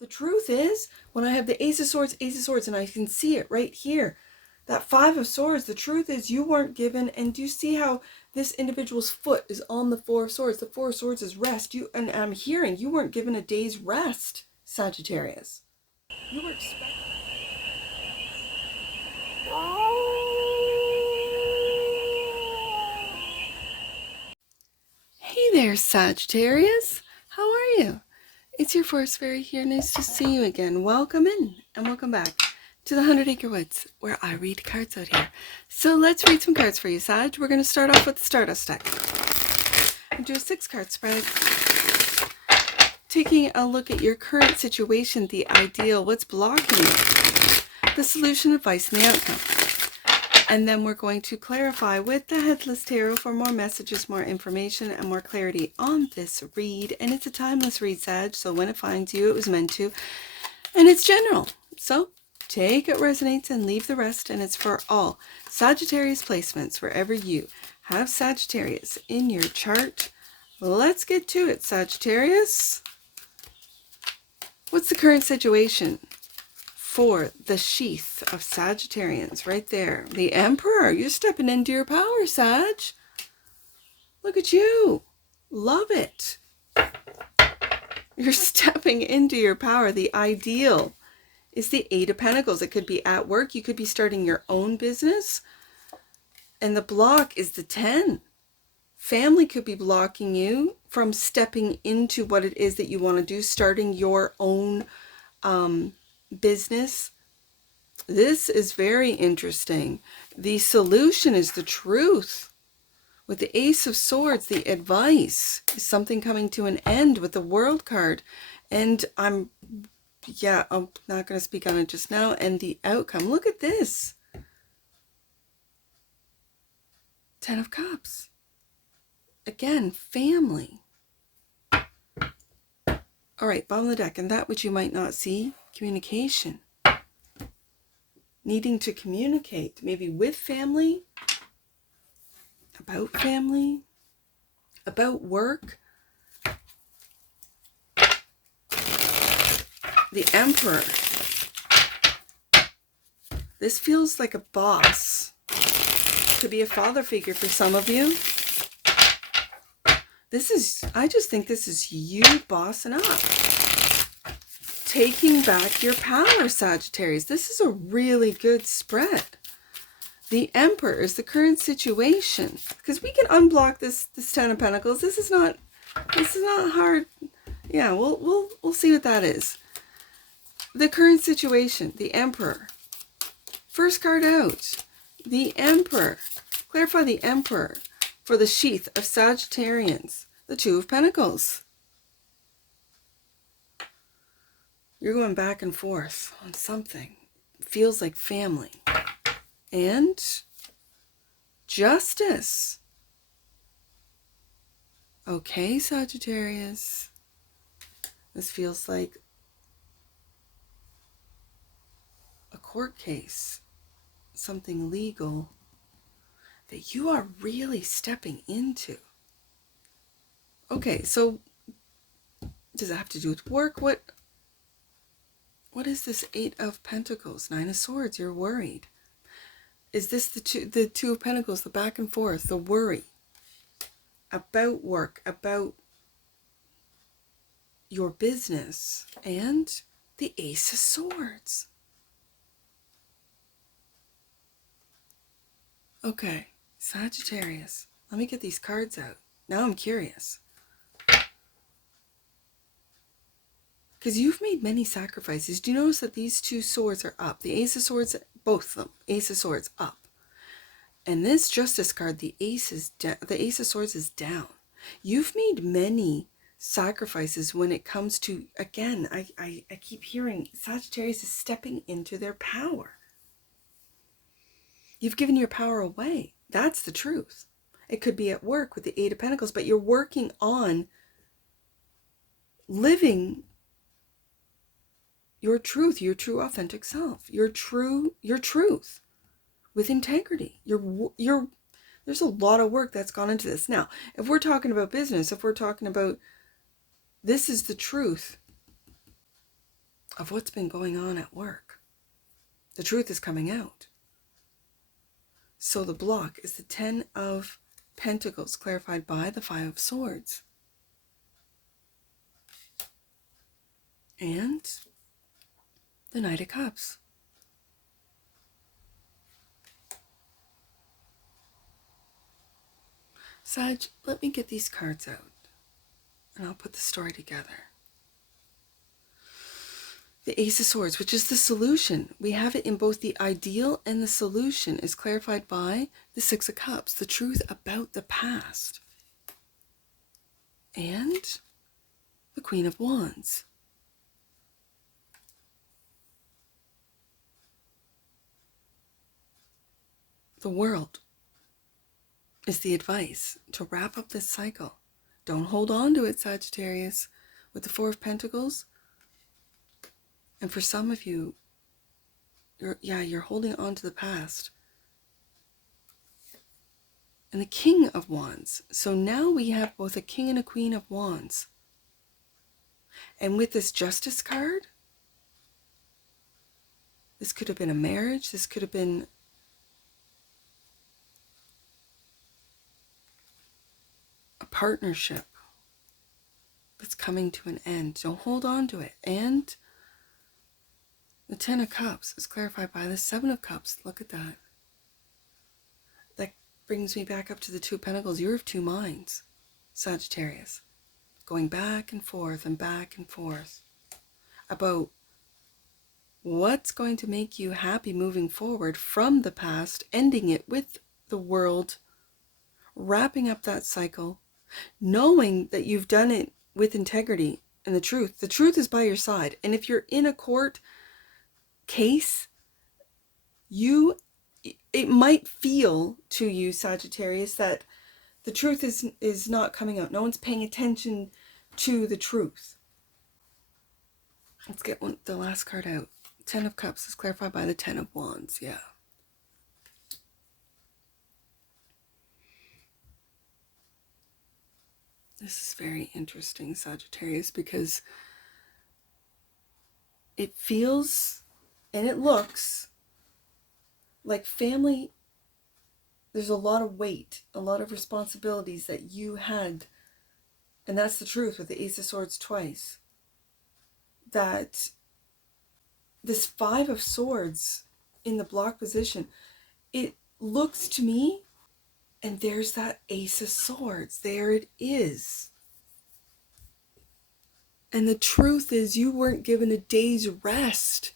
The truth is, when I have the Ace of Swords, and I can see it right here, that Five of Swords, the truth is you weren't given, and do you see how this individual's foot is on the Four of Swords? The Four of Swords is rest. And I'm hearing you weren't given a day's rest, Sagittarius. You were expected. Hey there, Sagittarius. How are you? It's your Forest Fairy here. Nice to see you again. Welcome in and welcome back to the 100 Acre Woods, where I read cards out here. So let's read some cards for you, Sag. We're going to start off with the Stardust deck and do a 6-card spread, taking a look at your current situation, the ideal, what's blocking you, the solution, advice, and the outcome. And then we're going to clarify with the Headless Tarot for more messages, more information, and more clarity on this read. And it's a timeless read, Sag, so when it finds you, it was meant to. And it's general. So take it resonates and leave the rest, and it's for all Sagittarius placements, wherever you have Sagittarius in your chart. Let's get to it, Sagittarius. What's the current situation for the sheath of Sagittarians right there? The Emperor. You're stepping into your power, Sag. Look at you. Love it. You're stepping into your power. The ideal is the Eight of Pentacles. It could be at work. You could be starting your own business. And the block is the 10. Family could be blocking you from stepping into what it is that you want to do, starting your own business. This is very interesting. The solution is the truth. With the Ace of Swords, the advice is something coming to an end with the World card. And I'm not going to speak on it just now. And the outcome, look at this. 10 of Cups. Again, family. All right, bottom of the deck. And that which you might not see, communication. Needing to communicate, maybe with family, about work. The Emperor. This feels like a boss. Could be a father figure for some of you. I just think this is you bossing up. Taking back your power, Sagittarius. This is a really good spread. The Emperor is the current situation. Because we can unblock this 10 of Pentacles. This is not hard. Yeah, we'll see what that is. The current situation, the Emperor. First card out. The Emperor. Clarify the Emperor for the sheath of Sagittarians. The Two of Pentacles. You're going back and forth on something. Feels like family. And Justice. Okay, Sagittarius. This feels like a court case. Something legal that you are really stepping into. Okay, so does it have to do with work? What is this Eight of Pentacles? 9 of Swords, you're worried. Is this the Two of Pentacles, the back and forth, the worry about work, about your business, and the Ace of Swords? Okay, Sagittarius, let me get these cards out. Now I'm curious. Because you've made many sacrifices. Do you notice that these two swords are up? The Ace of Swords, both of them, Ace of Swords up. And this Justice card, the Ace of Swords is down. You've made many sacrifices when it comes to, again, I keep hearing Sagittarius is stepping into their power. You've given your power away. That's the truth. It could be at work with the Eight of Pentacles, but you're working on living your truth, your true authentic self, your truth with integrity. There's a lot of work that's gone into this. Now, if we're talking about business, if we're talking about this is the truth, of what's been going on at work. The truth is coming out. So the block is the 10 of Pentacles, clarified by the 5 of Swords. And the Knight of Cups. Sag, let me get these cards out and I'll put the story together. The Ace of Swords, which is the solution. We have it in both the ideal and the solution, is clarified by the 6 of Cups, the truth about the past. And the Queen of Wands. The World is the advice to wrap up this cycle. Don't hold on to it, Sagittarius, with the 4 of Pentacles. And for some of you, you're holding on to the past. And the King of Wands. So now we have both a King and a Queen of Wands. And with this Justice card, this could have been a marriage. This could have been a partnership that's coming to an end. Don't hold on to it. And the 10 of Cups is clarified by the 7 of Cups. Look at that. That brings me back up to the 2 of Pentacles. You're of 2 minds, Sagittarius. Going back and forth about what's going to make you happy moving forward from the past, ending it with the World, wrapping up that cycle, knowing that you've done it with integrity and the truth. The truth is by your side. And if you're in a court case, it might feel to you, Sagittarius, that the truth is not coming out. No one's paying attention to the truth. Let's get the last card out. 10 of Cups is clarified by the 10 of Wands. Yeah. This is very interesting, Sagittarius, because it feels and it looks like family. There's a lot of weight, a lot of responsibilities that you had. And that's the truth with the Ace of Swords twice. That this 5 of Swords in the block position, it looks to me, and there's that Ace of Swords. There it is. And the truth is you weren't given a day's rest.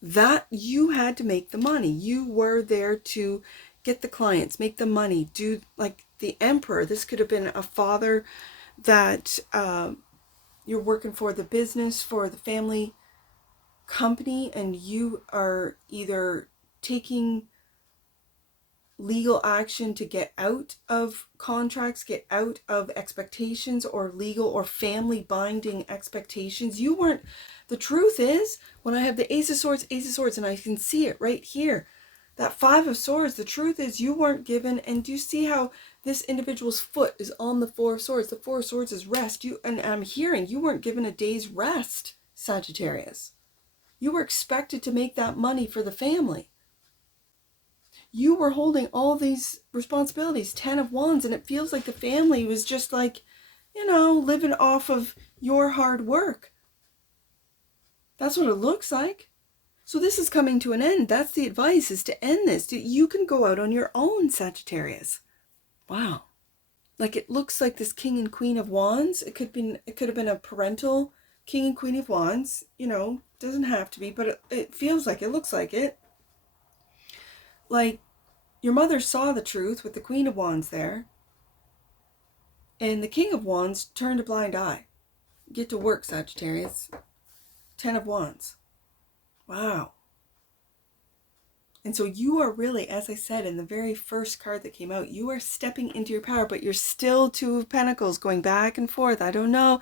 That you had to make the money. You were there to get the clients, make the money, do like the Emperor. This could have been a father that you're working for the business, for the family company, and you are either taking legal action to get out of contracts, get out of expectations, or legal or family binding expectations. You weren't, the truth is, when I have the Ace of Swords, and I can see it right here, that 5 of Swords, the truth is you weren't given, and do you see how this individual's foot is on the 4 of Swords? The 4 of Swords is rest. And I'm hearing you weren't given a day's rest, Sagittarius. You were expected to make that money for the family. You were holding all these responsibilities, 10 of Wands, and it feels like the family was just like, living off of your hard work. That's what it looks like. So this is coming to an end. That's the advice, is to end this. You can go out on your own, Sagittarius. Wow. Like it looks like this King and Queen of Wands. It could have been a parental King and Queen of Wands. Doesn't have to be, but it feels like it, looks like it. Like your mother saw the truth with the Queen of Wands there, and the King of Wands turned a blind eye. Get to work, Sagittarius. 10 of Wands. Wow. And so you are really, as I said in the very first card that came out, you are stepping into your power, but you're still 2 of Pentacles going back and forth. I don't know.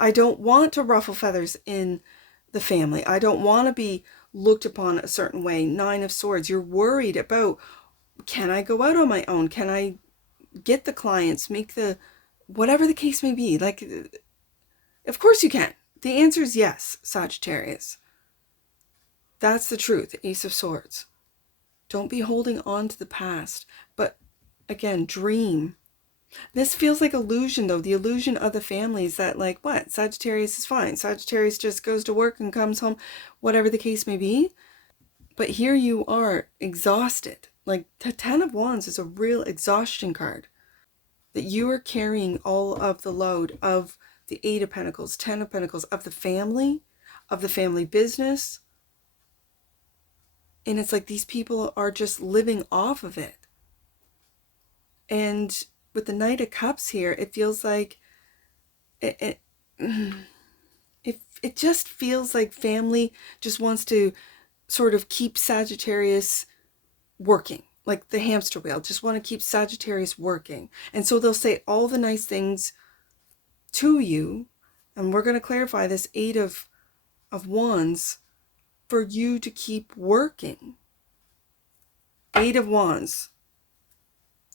I don't want to ruffle feathers in the family. I don't want to be looked upon a certain way. 9 of Swords. You're worried about, can I go out on my own? Can I get the clients, make the, whatever the case may be? Like, of course you can. The answer is yes, Sagittarius. That's the truth, Ace of Swords. Don't be holding on to the past, but again, dream. This feels like illusion, though. The illusion of the family is that, like, what? Sagittarius is fine. Sagittarius just goes to work and comes home, whatever the case may be. But here you are, exhausted. Like, the Ten of Wands is a real exhaustion card. That you are carrying all of the load of the Eight of Pentacles, Ten of Pentacles, of the family business. And it's like these people are just living off of it. And with the Knight of Cups here, it feels like it just feels like family just wants to sort of keep Sagittarius working, like the hamster wheel, just want to keep Sagittarius working. And so they'll say all the nice things to you, and we're going to clarify this Eight of Wands for you to keep working. Eight of Wands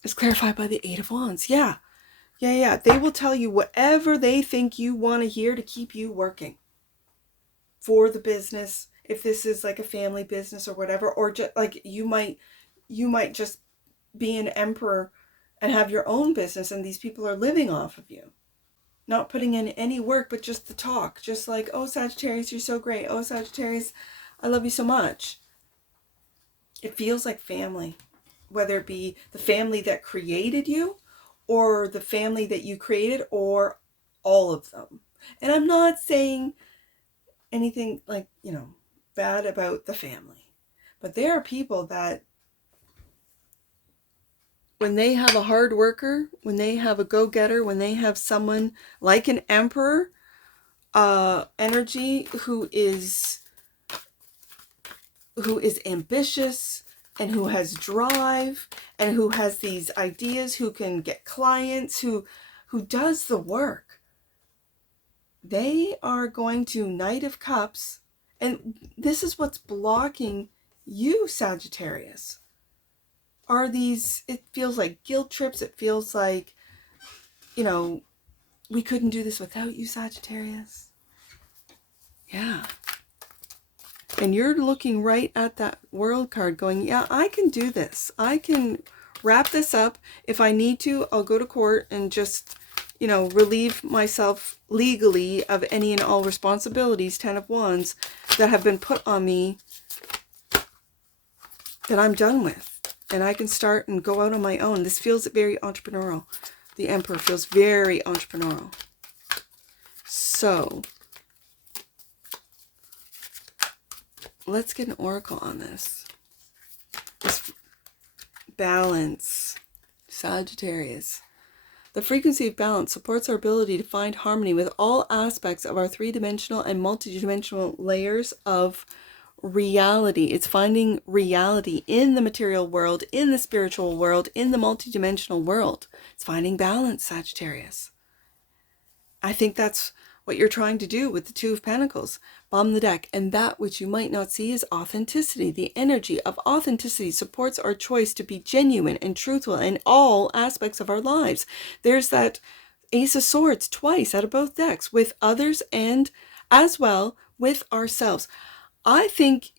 is clarified by the Eight of Wands. Yeah. They will tell you whatever they think you want to hear to keep you working for the business. If this is like a family business or whatever, or just like you might just be an emperor and have your own business, and these people are living off of you, not putting in any work, but just the talk, just like, oh, Sagittarius, you're so great. Oh, Sagittarius, I love you so much. It feels like family, whether it be the family that created you or the family that you created, or all of them. And I'm not saying anything like, bad about the family, but there are people that when they have a hard worker, when they have a go-getter, when they have someone like an emperor energy who is ambitious and who has drive and who has these ideas, who can get clients, who does the work, they are going to Knight of Cups. And this is what's blocking you, Sagittarius, are these, it feels like guilt trips. It feels like, we couldn't do this without you, Sagittarius. Yeah. And you're looking right at that World card going, yeah, I can do this. I can wrap this up. If I need to, I'll go to court and just, relieve myself legally of any and all responsibilities, Ten of Wands, that have been put on me that I'm done with. And I can start and go out on my own. This feels very entrepreneurial. The Emperor feels very entrepreneurial. So let's get an oracle on this. This balance, Sagittarius. The frequency of balance supports our ability to find harmony with all aspects of our three-dimensional and multidimensional layers of reality. It's finding reality in the material world, in the spiritual world, in the multidimensional world. It's finding balance, Sagittarius. I think that's what you're trying to do with the Two of Pentacles. Bottom of the deck. And that which you might not see is authenticity. The energy of authenticity supports our choice to be genuine and truthful in all aspects of our lives. There's that Ace of Swords twice out of both decks, with others and as well with ourselves. I think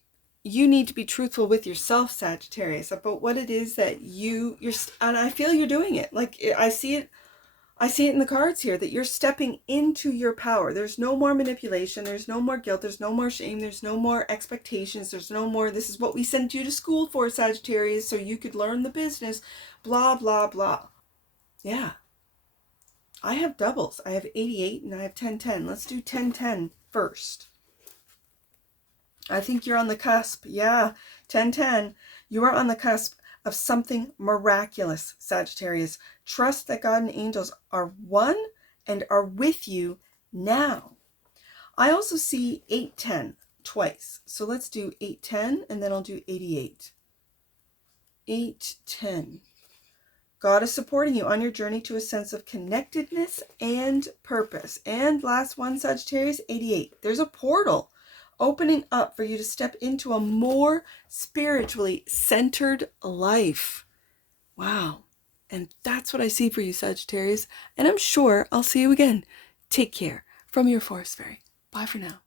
you need to be truthful with yourself, Sagittarius, about what it is that you're, and I feel you're doing it. Like, I see it in the cards here, that you're stepping into your power. There's no more manipulation. There's no more guilt. There's no more shame. There's no more expectations. There's no more, this is what we sent you to school for, Sagittarius, so you could learn the business, blah, blah, blah. Yeah. I have doubles. I have 88 and I have 1010. Let's do 1010 first. I think you're on the cusp. Yeah, 1010. You are on the cusp of something miraculous, Sagittarius. Trust that God and angels are one and are with you now. I also see 810 twice. So let's do 810 and then I'll do 88. 810. God is supporting you on your journey to a sense of connectedness and purpose. And last one, Sagittarius, 88. There's a portal opening up for you to step into a more spiritually centered life. Wow. And that's what I see for you, Sagittarius. And I'm sure I'll see you again. Take care. From your Forest Fairy. Bye for now.